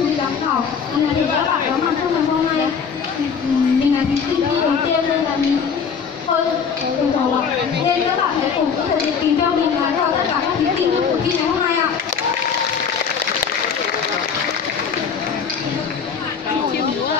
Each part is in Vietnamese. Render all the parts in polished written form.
đơn vị giám khảo. Là để các bạn có mặt trong ngày hôm nay. Mình là thí sinh thi đầu tiên nên là mình hơi buồn rầu ạ. Nên các bạn hãy cùng có thể tìm theo mình và theo tất cả các thí sinh trong cuộc thi ngày hôm nay ạ.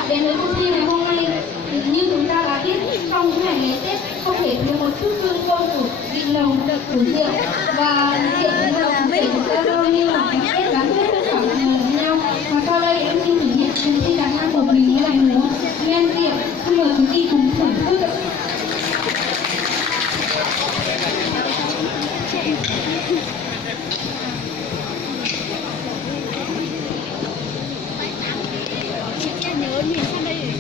Đến với cuộc thi ngày hôm nay, như chúng ta đã biết, trong những ngày lễ Tết không thể thiếu một chút hương thơm của vị nồng của rượu, và rượu là để chúng ta giao lưu gắn kết gắn kết tất cả mọi người với nhau. Và sau đây em xin thể hiện phần thi tài năng của mình với bài múa men rượu. Xin mời quý vị cùng thưởng thức. nhớ nhìn sang đây để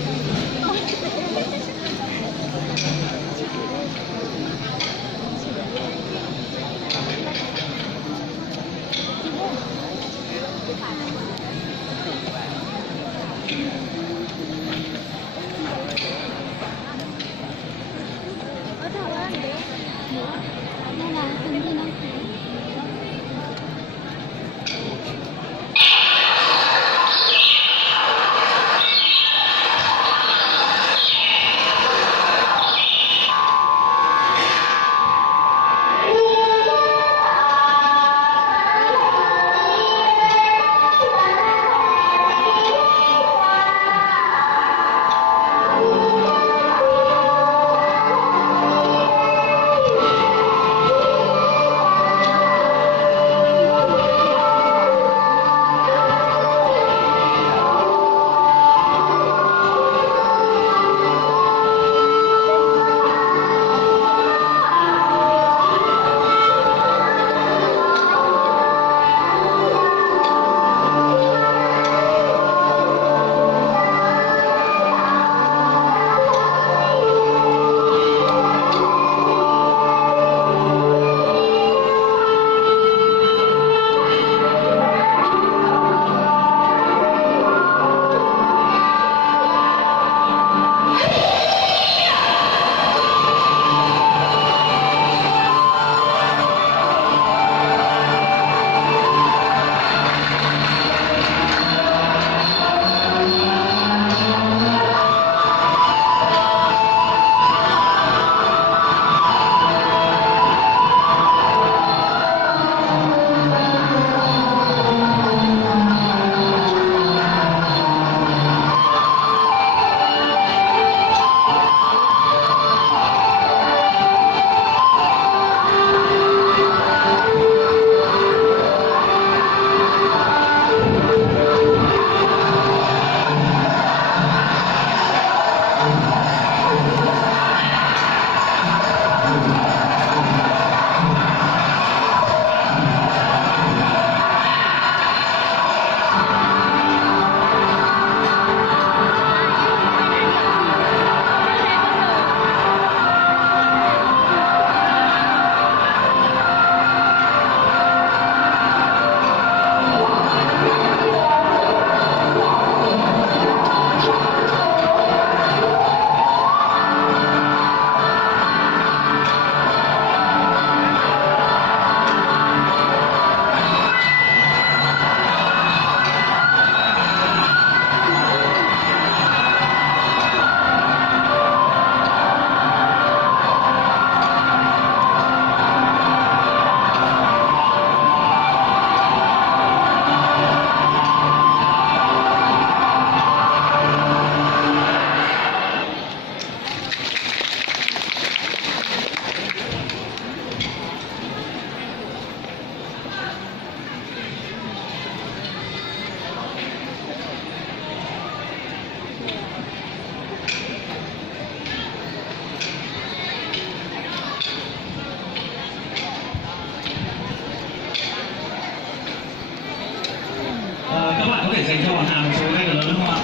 các bạn có thể dành cho bạn Hà một số cái lớn không ạ?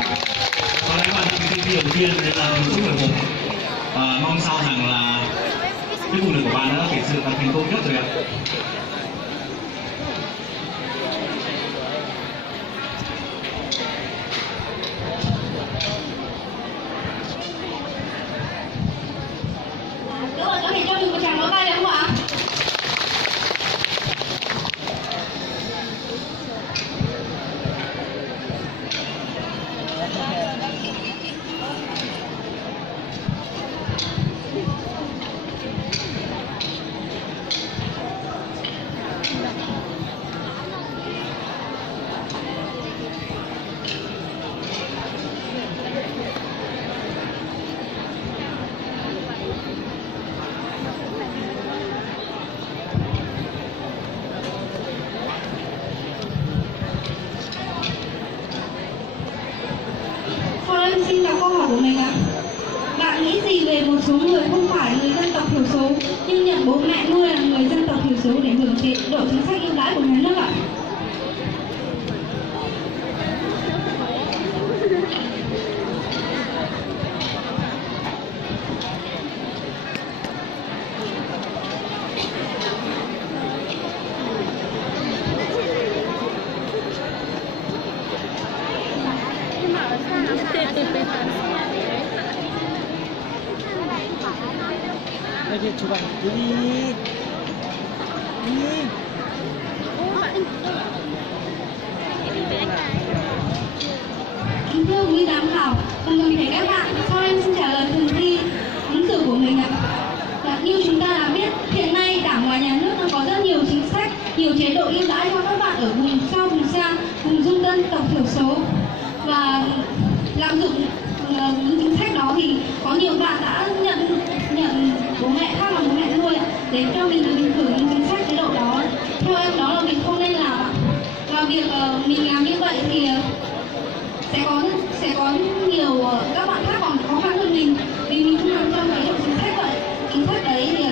Có lẽ bạn là thi đầu tiên nên là một chút hồi hộp. Mong sao rằng là cái cuộc đời của bạn đã thể sự là thành công nhất rồi ạ. Các bạn có thể cho mình một tràng vỗ tay được không ạ? của mình ạ. Bạn nghĩ gì về một số người không phải người dân tộc thiểu số nhưng nhận bố mẹ nuôi là người dân tộc thiểu số để hưởng chế độ chính sách ưu đãi của nhà nước ạ? Đây kìa, chụp ảnh cứ đi. Đi. Kính thưa quý giám khảo cùng toàn thể các bạn, sau em xin trả lời phần thi ứng xử của mình ạ. Như chúng ta đã biết, hiện nay Đảng và Nhà nước đang có rất nhiều chính sách, nhiều chế độ ưu đãi cho các bạn ở vùng sâu, vùng xa, vùng dân tộc thiểu số. Và lạm dụng những chính sách đó thì có nhiều bạn đã nhận bố mẹ khác là bố mẹ nuôi để cho mình được hưởng những chính sách chế độ đó. Theo em đó là việc không nên làm ạ. Và việc mình làm như vậy thì sẽ có nhiều các bạn khác còn khó khăn hơn mình vì mình không nằm trong cái chính sách vậy. Chính sách đấy thì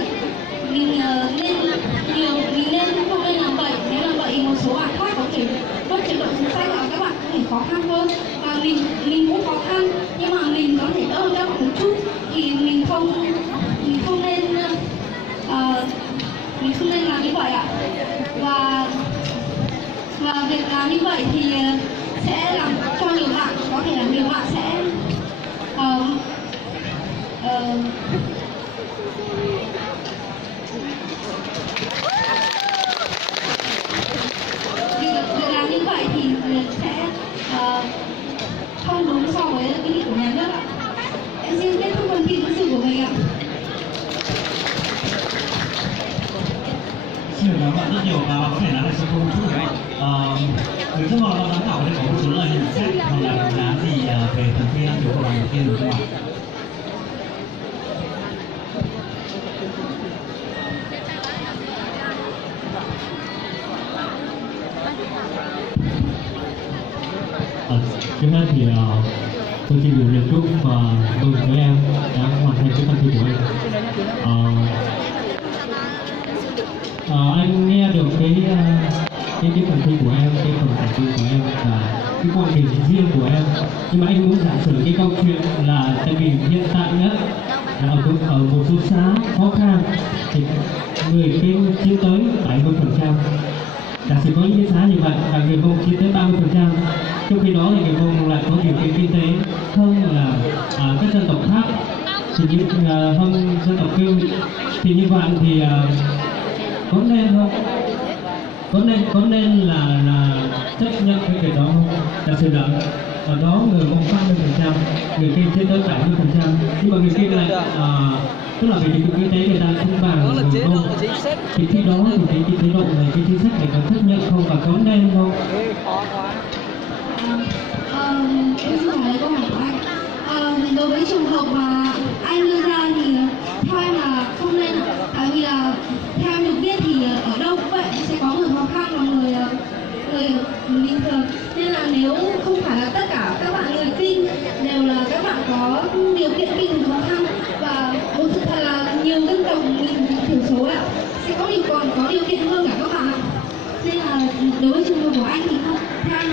mình nên không nên làm vậy. Nếu làm vậy thì một số bạn khác có thể mất chế độ chính sách và các bạn có thể khó khăn hơn. Và mình cũng khó khăn nhưng mà mình có thể đỡ hơn các bạn một chút thì mình không nên làm như vậy ạ. Và việc làm như vậy thì sẽ làm cho nhiều bạn, có thể là nhiều bạn sẽ việc làm như vậy thì sẽ không đúng so với quy định của nhà nước ạ. Em xin kết thúc phần thi ứng xử của mình ạ. Xin cảm ơn bạn rất nhiều và bạn có thể nói lại cho tôi một chút được không? Người rất mong ban giám khảo có thể có một số lời nhận xét hoặc là đánh giá gì về phần thi năng khiếu của bạn đầu tiên được không ạ? Trước hết thì tôi xin gửi lời chúc và mừng với em đã hoàn thành cái phần thi của em. Anh nghe được cái phần thi của em, cái phần giải thi của em và cái quan điểm riêng của em, nhưng mà anh muốn giả sử cái câu chuyện là tại vì hiện tại nhất là ở một số xã khó khăn thì người chiếm tới 70%. Giả sử có những cái xã như vậy và người vùng chiếm tới 30%, trong khi đó thì người vùng lại có điều kiện kinh tế hơn là các dân tộc khác thì hơn dân tộc Cư, thì như vậy thì có nên không? Có nên là chấp nhận cái việc đó không? Giả sử là ở đó người vùng 30%, người kia chiếm tới 70%, nhưng mà người kia lại tức là về điều kiện kinh tế người ta không bằng người vùng, thì khi đó thì cái chế độ này, cái chính sách này có chấp nhận không và có nên không? Em xin trả lời câu hỏi của anh. Đối với trường hợp mà anh đưa ra thì theo em là không nên, tại vì là theo em được biết thì ở đâu cũng vậy, sẽ có người khó khăn và người bình thường, nên là nếu không phải là tất cả các bạn người Kinh đều là các bạn có điều kiện kinh tế khó khăn, và một sự thật là nhiều dân tộc mình thiểu số ạ sẽ có điều kiện hơn cả các bạn ạ. Nên là đối với trường hợp của anh thì không, theo anh là